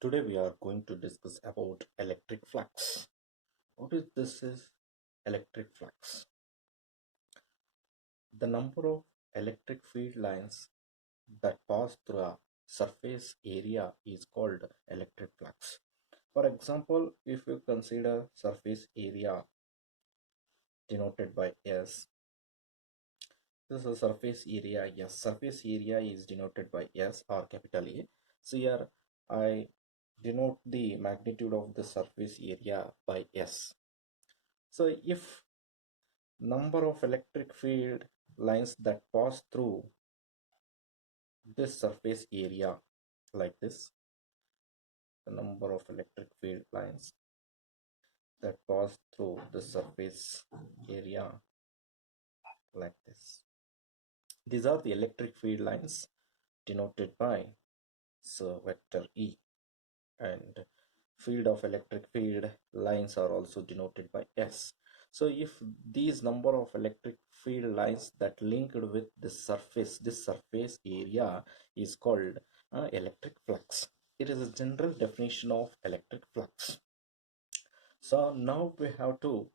Today we are going to discuss about electric flux. What is this is electric flux? The number of electric field lines that pass through a surface area is called electric flux. For example, if you consider surface area denoted by S, this is a surface area. Yes, surface area is denoted by S or capital A. So here I denote the magnitude of the surface area by S. So if number of electric field lines that pass through this surface area like this, the number of electric field lines that pass through the surface area like this. These are the electric field lines denoted by vector E, and field of electric field lines are also denoted by S. So if these number of electric field lines that linked with this surface area is called electric flux. It is a general definition of electric flux. So now we have to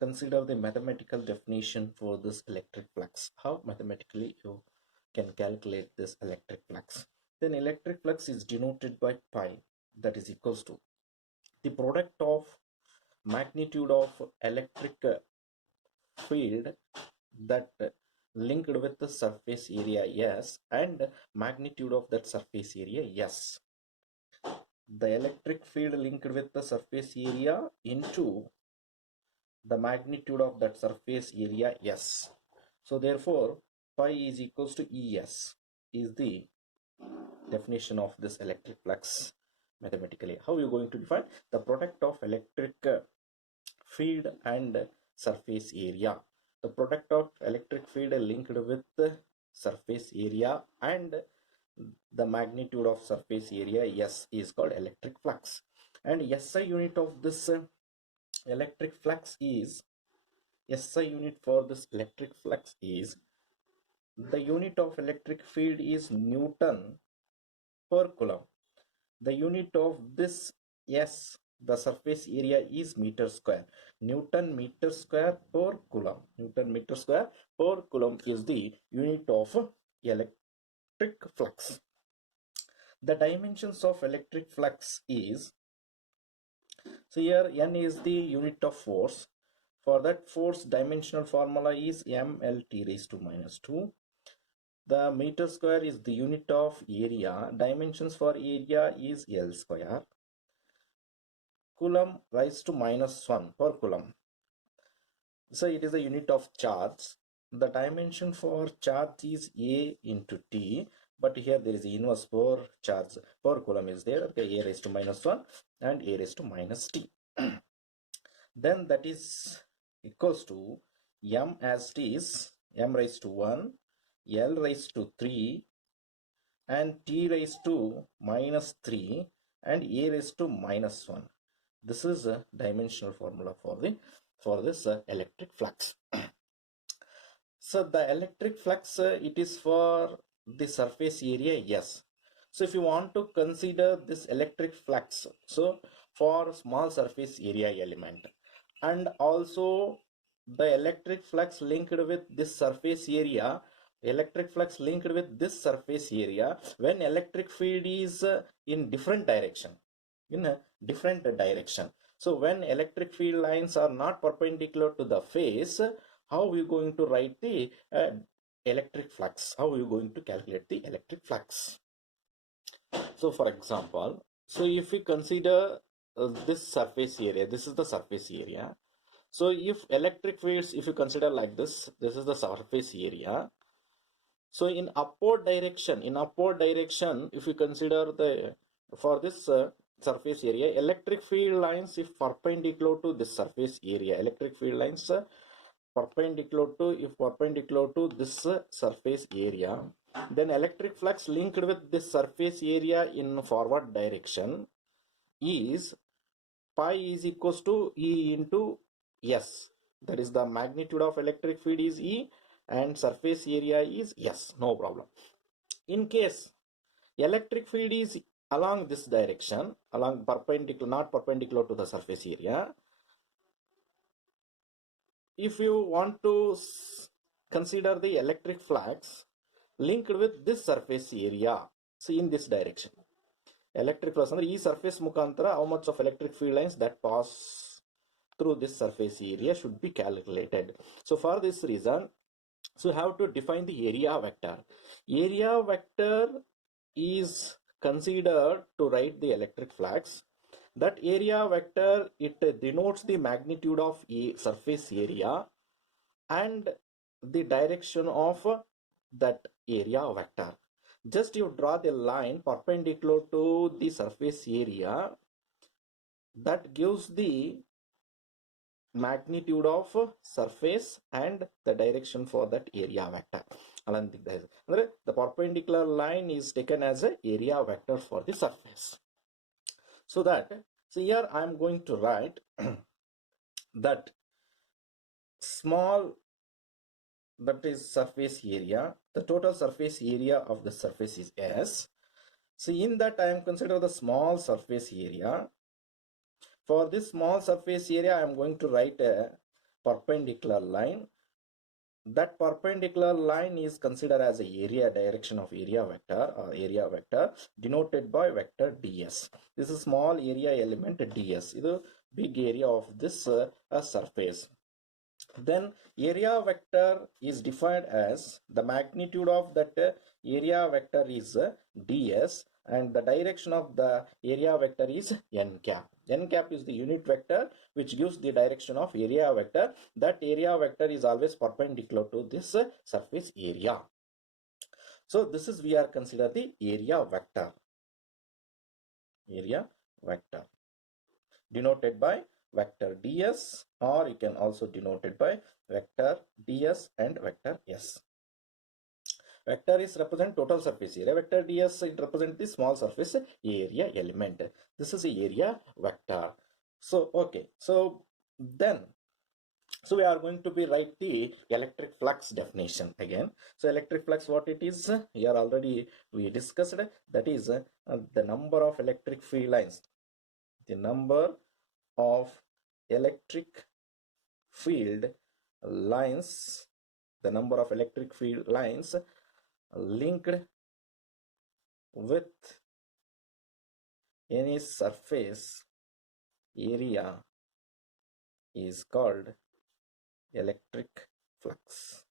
consider the mathematical definition for this electric flux. How mathematically you can calculate this electric flux. Then electric flux is denoted by pi, that is equals to the product of magnitude of electric field that linked with the surface area S and magnitude of that surface area S. The electric field linked with the surface area into the magnitude of that surface area S. So therefore pi is equals to ES is the definition of this electric flux mathematically. How are you going to define the product of electric field and surface area? The product of electric field linked with the surface area and the magnitude of surface area S is called electric flux. And SI unit of this electric flux is, SI unit for this electric flux is, the unit of electric field is Newton per coulomb. The unit of this S, the surface area, is meter square. Newton meter square per coulomb. Newton meter square per coulomb is the unit of electric flux. The dimensions of electric flux is, so here N is the unit of force. For that force, dimensional formula is mLT raised to minus 2. The meter square is the unit of area. Dimensions for area is L square. Coulomb raised to minus 1 per coulomb. So it is the unit of charge. The dimension for charge is A into T, but here there is the inverse per charge per coulomb is there. Okay, A raised to minus 1 and A raised to minus T. Then that is equals to M as it is, M raised to 1, L raised to 3, and T raised to minus 3, and A raised to minus 1. This is a dimensional formula for this electric flux. So the electric flux, it is for the surface area, yes. So if you want to consider this electric flux, so for small surface area element, and also the electric flux linked with this surface area, electric flux linked with this surface area when electric field is in different direction, in a different direction. So when electric field lines are not perpendicular to the face, how are you going to write the electric flux? How are you going to calculate the electric flux? So for example, so if we consider this surface area, this is the surface area. So if electric fields, if you consider like this, this is the surface area. So in upward direction, if you consider the, for this surface area, electric field lines, if perpendicular to this surface area, electric field lines perpendicular to this surface area, then electric flux linked with this surface area in forward direction is pi is equals to E into S. That is the magnitude of electric field is E and surface area is S. No problem. In case electric field is along this direction, along perpendicular, not perpendicular to the surface area. If you want to consider the electric flux linked with this surface area, see in this direction, electric flux ಅಂದ್ರೆ ಈ surface ಮುಖಾಂತರ how much of electric field lines that pass through this surface area should be calculated. So for this reason, so you have to define the area vector. Area vector is considered to write the electric flux. That area vector, it denotes the magnitude of a surface area and the direction of that area vector. Just you draw the line perpendicular to the surface area that gives the magnitude of surface and the direction for that area vector. The perpendicular line is taken as an area vector for the surface. So here I am going to write that small, that is surface area, the total surface area of the surface is S. So in that I am consider the small surface area. For this small surface area, I am going to write a perpendicular line. That perpendicular line is considered as a area direction of area vector, or area vector denoted by vector ds. This is small area element ds. This is big area of this surface. Then area vector is defined as the magnitude of that area vector is ds, and the direction of the area vector is n cap. N cap is the unit vector which gives the direction of area vector. That area vector is always perpendicular to this surface area. So this is, we are consider the area vector. Area vector denoted by vector ds, or you can also denote it by vector ds and vector s. Vector is represent total surface area. Vector ds, it represents the small surface area element. This is the area vector. So okay, so then, so we are going to be write the electric flux definition again. So electric flux, what it is, here already we discussed, that is the number of electric field lines, the number of electric field lines, the number of electric field lines linked with any surface area is called electric flux.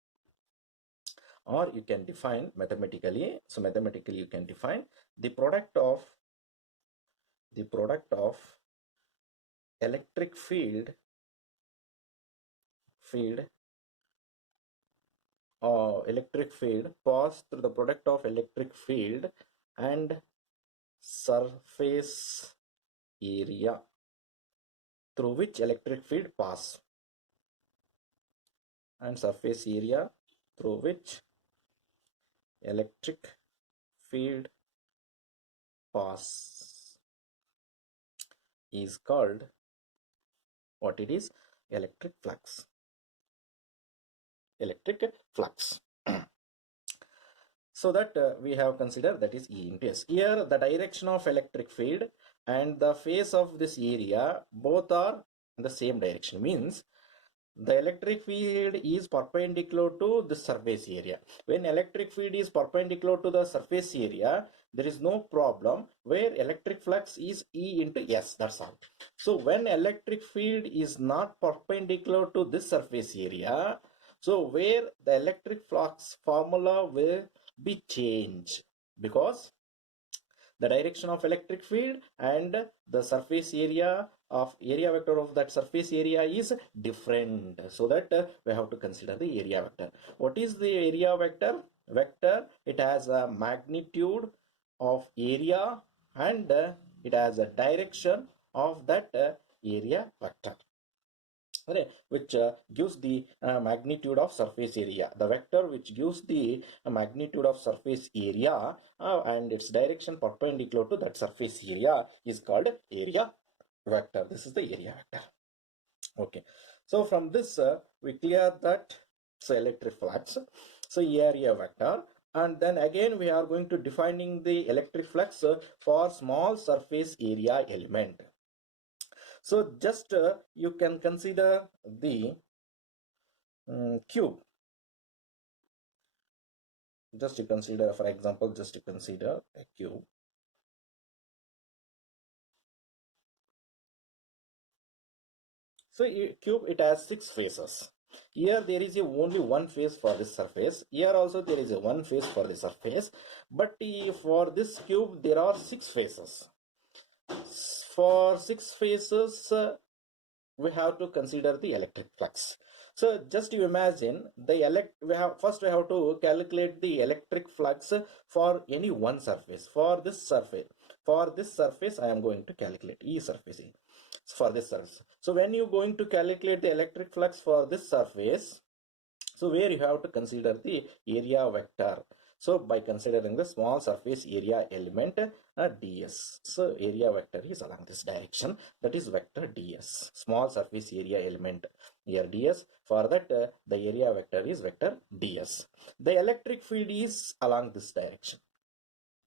Or you can define mathematically, so mathematically you can define the product of electric field pass through the product of electric field and surface area through which electric field pass, and surface area through which electric field pass is called, what it is, electric flux. So that we have considered, that is E into S. Here the direction of electric field and the phase of this area both are in the same direction, means the electric field is perpendicular to the surface area. When electric field is perpendicular to the surface area, there is no problem, where electric flux is E into S, that's all. So when electric field is not perpendicular to this surface area, so where the electric flux formula will be changed, because the direction of electric field and the surface area of area vector of that surface area is different. So that we have to consider the area vector. What is the area vector? Vector, it has a magnitude of area and it has a direction of that area vector, which gives the magnitude of surface area. The vector which gives the magnitude of surface area and its direction perpendicular to that surface area is called area vector. This is the area vector. Okay, so from this we clear that, so electric flux, so area vector. and then again we are going to defining the electric flux for small surface area element. So just you can consider the cube. Just to consider, for example, just to consider a cube. So a cube, it has 6 faces. Here there is only one face for this surface. Here also there is a one face for the surface. But for this cube there are 6 faces. For 6 faces we have to consider the electric flux. So just you imagine the we have to calculate the electric flux for any one surface. For this surface I am going to calculate E surface for this surface. So when you going to calculate the electric flux for this surface, so where you have to consider the area vector. So by considering the small surface area element ds, so area vector is along this direction, that is vector ds, small surface area element here ds. For that the area vector is vector ds. The electric field is along this direction.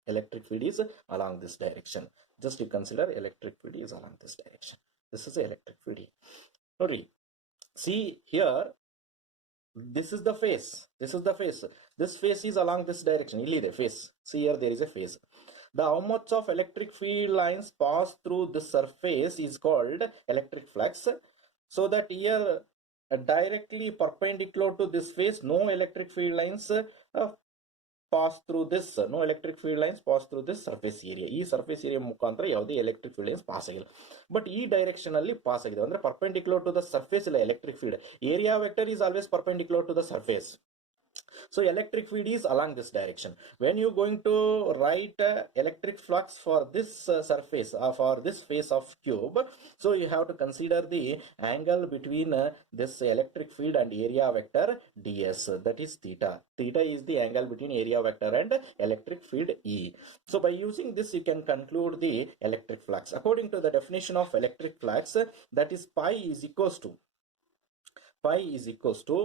Electric field is along this direction. Just you consider electric field is along this direction. This is the electric field. Sorry, see here, this is the face. This is the face. This face is along this direction. ಇಲ್ಲಿ ಇದೆ face. See here there is a face. The how much of electric field lines pass through this surface is called electric flux. So that here directly perpendicular to this face, no electric field lines pass through this. No electric field lines pass through this surface area. ಈ surface area ಮುಖಾಂತರ ಯಾವುದೇ electric field lines pass ಆಗಿಲ್ಲ. But ಈ direction ಅಲ್ಲಿ pass ಆಗಿದೆ. ಅಂದ್ರೆ perpendicular to the surface ಇಲ್ಲ electric field. Area vector is always perpendicular to the surface. So electric field is along this direction. When you going to write electric flux for this surface for this face of cube, so you have to consider the angle between this electric field and area vector ds, that is theta. Theta is the angle between area vector and electric field E. So by using this you can conclude the electric flux. According to the definition of electric flux, that is pi is equals to,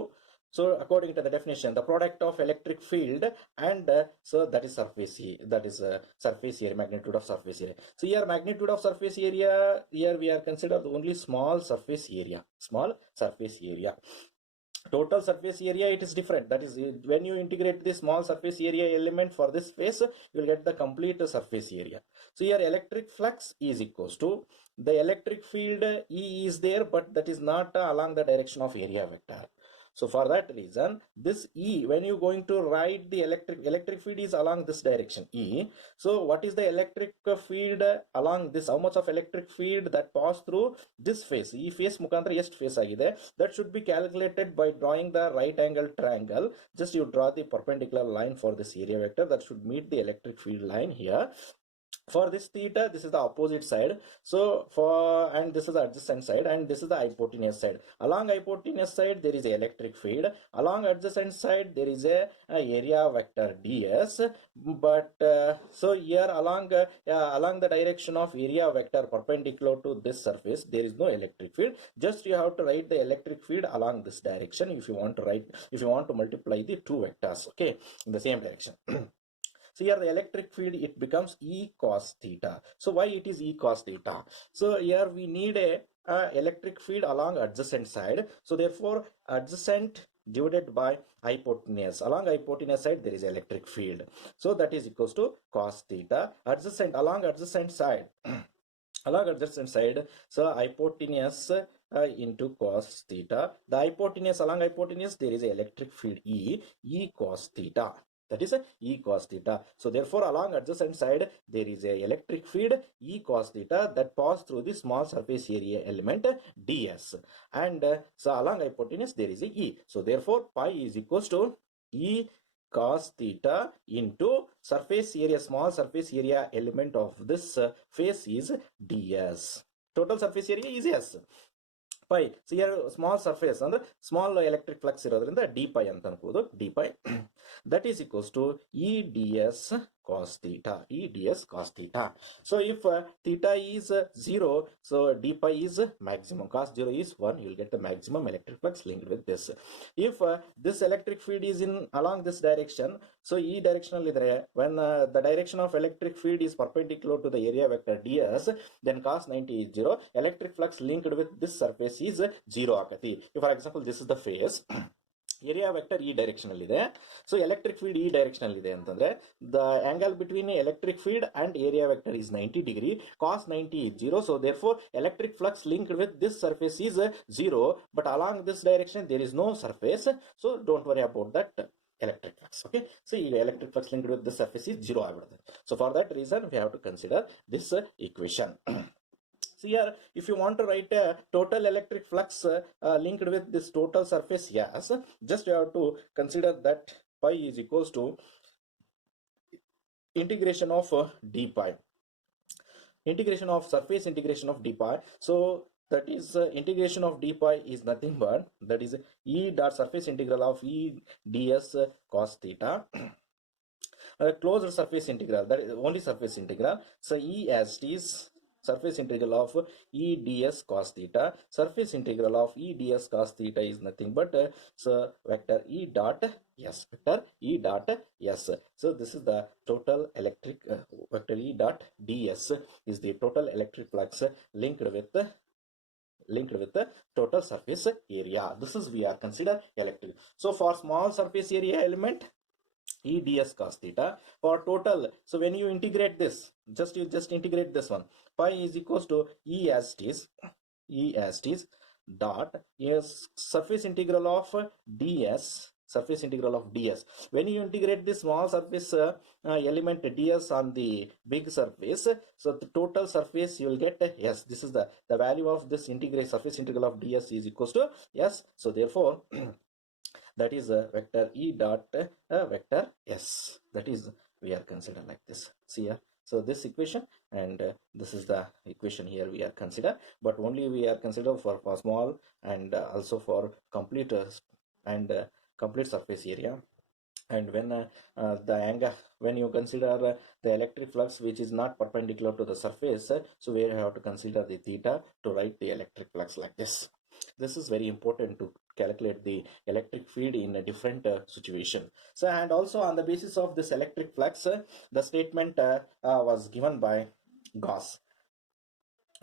so according to the definition, the product of electric field and so that is surface area, magnitude of surface area. So here magnitude of surface area, here we are considered only small surface area. Total surface area, it is different. That is, when you integrate the small surface area element for this face, you will get the complete surface area. So here electric flux is equals to the electric field E is there, but that is not along the direction of area vector. So for that reason, this E, when you going to write the electric field is along this direction E. So what is the electric field along this? How much of electric field that pass through this face? E face mukantra est face agide. That should be calculated by drawing the right angle triangle. Just you draw the perpendicular line for this area vector that should meet the electric field line here. For this theta, this is the opposite side. So and this is the adjacent side, and this is the hypotenuse side. Along hypotenuse side there is a electric field. Along adjacent side there is a area vector ds. But so here along the direction of area vector perpendicular to this surface, there is no electric field. Just you have to write the electric field along this direction if you want to multiply the two vectors, okay, in the same direction. So here the electric field, it becomes E cos theta. So why it is E cos theta? So here we need a electric field along adjacent side. So therefore adjacent divided by hypotenuse. Along hypotenuse side there is electric field. So that is equals to cos theta. Adjacent, along adjacent side. Along adjacent side, so hypotenuse into cos theta. The hypotenuse, along hypotenuse there is a electric field E cos theta. That is E cos theta. So therefore along adjacent side there is a electric field E cos theta that pass through the small surface area element ds, and so along hypotenuse there is a E. So therefore pi is equals to E cos theta into surface area, small surface area element of this face is ds. Total surface area is S. Pi. So here small surface and small electric flux irodrinda d pi anta ankobodu, d pi that is equals to E ds cos theta, E ds cos theta. So if theta is 0, so d pi is maximum, cos 0 is 1, you will get the maximum electric flux linked with this. If this electric field is in along this direction, so E directional idre, when the direction of electric field is perpendicular to the area vector ds, then cos 90 is 0, electric flux linked with this surface is 0 agati. If for example this is the phase, area vector ಈ direction ಅಲ್ಲಿ ಇದೆ, so electric field ಈ direction ಅಲ್ಲಿ ಇದೆ ಅಂತಂದ್ರೆ the angle between electric field and area vector is 90 degree, cos 90 is 0, so therefore electric flux linked with this surface is 0, but along this direction there is no surface, so don't worry about that electric flux. Okay, so electric flux linked with this surface is 0 ಆಗಿಬಿಡುತ್ತೆ. So for that reason we have to consider this equation. So here, if you want to write a total electric flux linked with this total surface, yes, just you have to consider that pi is equals to integration of d pi, integration of surface integration of d pi. So that is integration of d pi is nothing but that is E dot surface integral of E ds cos theta. Closed surface integral, that is only surface integral. So E as it is surface integral of E ds cos theta. Surface integral of E ds cos theta is nothing but so vector E dot s, vector E dot s. So this is the total electric vector E dot ds is the total electric flux linked with the total surface area. This is we are consider electric. So for small surface area element, E ds cos theta. For total, so when you integrate this, you just integrate this one, pi is equals to E as it is dot is surface integral of ds, surface integral of ds. When you integrate this small surface element ds on the big surface, so the total surface you will get yes, this is the value of this surface integral of ds is equals to yes. So therefore that is vector E dot vector s, that is we are considered like this. See here, so this equation and this is the equation here we are consider, but only we are consider for small and also for complete and complete surface area. And when the angle, when you consider the electric flux which is not perpendicular to the surface, so we have to consider the theta to write the electric flux like this. This is very important to calculate the electric field in a different situation. So and also on the basis of this electric flux, the statement was given by Gauss.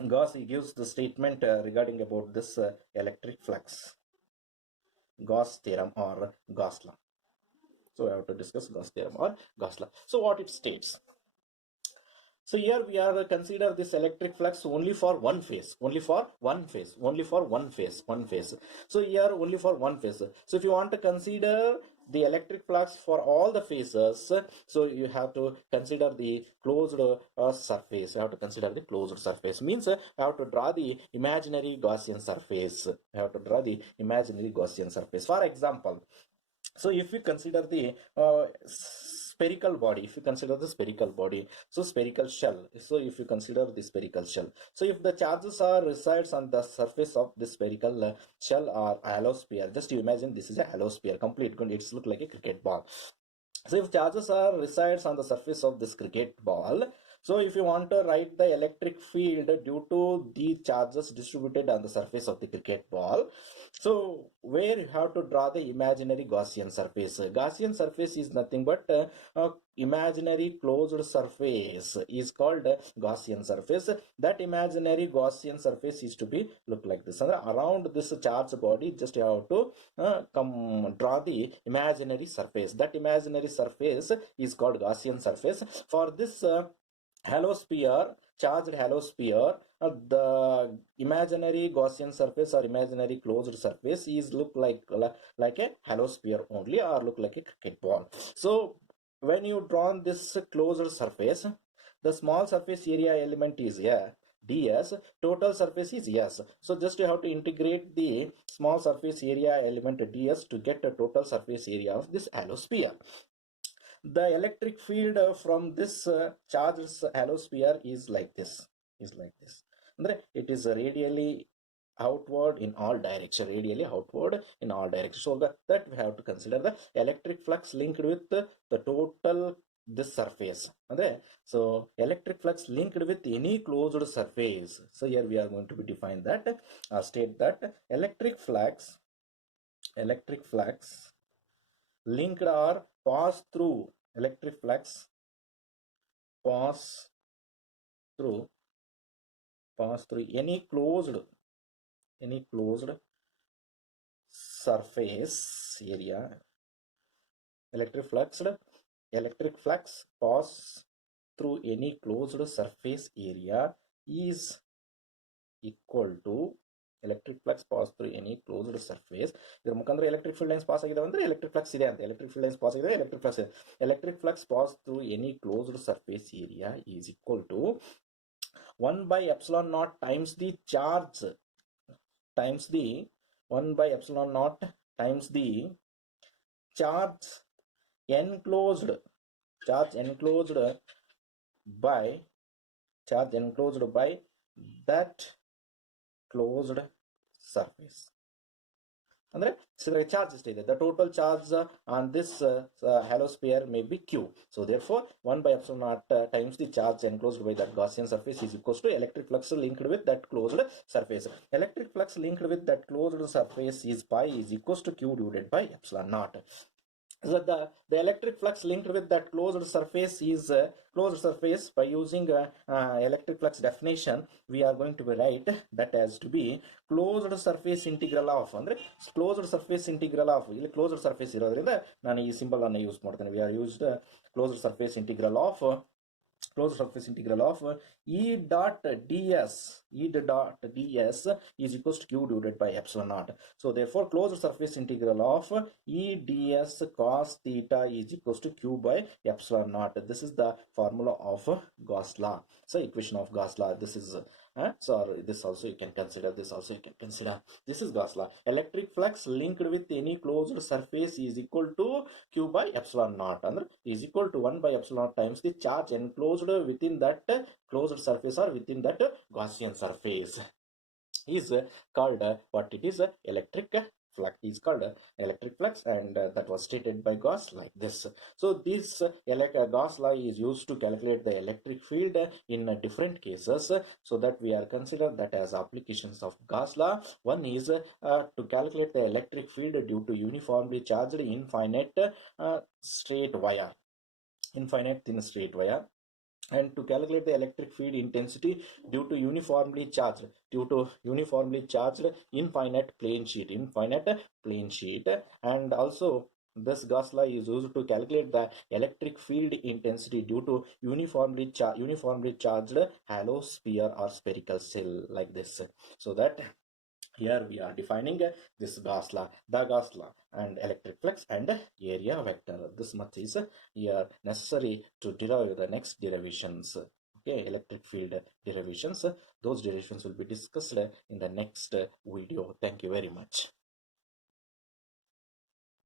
Gauss, he gives the statement regarding about this electric flux, Gauss theorem or Gauss law. So I have to discuss Gauss theorem or Gauss law. So what it states. So here we are consider this electric flux only for one phase, only for one phase. So here only for one phase. So if you want to consider the electric flux for all the phases, so you have to consider the closed surface. You have to consider the closed surface means you have to draw the imaginary Gaussian surface. For example, so if we consider the spherical body, so spherical shell, so if you consider the spherical shell, so if the charges are resides on the surface of this spherical shell or hollow sphere, just you imagine this is a hollow sphere, complete, it's look like a cricket ball. So if charges are resides on the surface of this cricket ball, so if you want to write the electric field due to the charges distributed on the surface of the cricket ball, so where you have to draw the imaginary Gaussian surface. Gaussian surface is nothing but imaginary closed surface is called Gaussian surface. That imaginary Gaussian surface is to be look like this. Around this charged body, just you have to draw the imaginary surface. That imaginary surface is called Gaussian surface. For this hollow sphere, charged hollow sphere, the imaginary Gaussian surface or imaginary closed surface is look like a hollow sphere only, or look like a cricket ball. So when you draw this closed surface, the small surface area element is here ds, total surface is yes. So just you have to integrate the small surface area element ds to get the total surface area of this hollow sphere. The electric field from this charged hollow sphere is like this, it is radially outward in all direction, so that we have to consider the electric flux linked with the total this surface. Okay? So electric flux linked with any closed surface. So here we are going to be define that, state that electric flux linked or pass through, electric flux pass through any closed surface area. Electric flux pass through any closed surface area is equal to electric flux pass through any closed surface. ಇದರ ಮುಖಾಂತರ electric field lines pass ಆಗಿದೆ ಅಂದ್ರೆ electric flux ಇದೆ ಅಂತ. electric field lines pass ಆಗಿದೆ, electric flux pass through any closed surface area is equal to 1 by epsilon naught times the charge times the 1 by epsilon naught times the charge enclosed by that closed surface. ಅಂದ್ರೆ charge ಎಷ್ಟಿದೆ, the total charge on this halosphere may be q. So therefore 1 by epsilon naught times the charge enclosed by that Gaussian surface is equals to electric flux linked with that closed surface. Electric flux linked with that closed surface is pi is equals to q divided by epsilon naught. So the electric flux linked with that closed surface is closed surface. By using electric flux definition, we are going to be write that as to be closed surface integral of, ಅಂದ್ರೆ closed surface integral of, ಇಲ್ಲಿ closed surface ಇರೋದ್ರಿಂದ ನಾನು ಈ symbol ಅನ್ನು use ಮಾಡ್ತೇನೆ. we are used closed surface integral of E dot ds is equals to q divided by epsilon naught. So therefore closed surface integral of E ds cos theta is equals to q by epsilon naught. This is the formula of Gauss law. So equation of Gauss law. This is this also you can consider. This is Gauss law. Electric flux linked with any closed surface is equal to q by epsilon naught, and is equal to 1 by epsilon naught times the charge enclosed within that closed surface or within that Gaussian surface is called what it is, electric flux is called electric flux, and that was stated by Gauss like this. So this Gauss law is used to calculate the electric field in different cases, so that we are considered that as applications of Gauss law. One is to calculate the electric field due to uniformly charged infinite thin straight wire, and to calculate the electric field intensity due to uniformly charged infinite plane sheet. And also this Gauss law is used to calculate the electric field intensity due to uniformly charged hollow sphere or spherical cell, like this. So that here we are defining this Gauss law, the Gauss law, and electric flux and area vector. This much is here necessary to derive the next derivations. Okay, electric field derivations. Those derivations will be discussed in the next video. Thank you very much.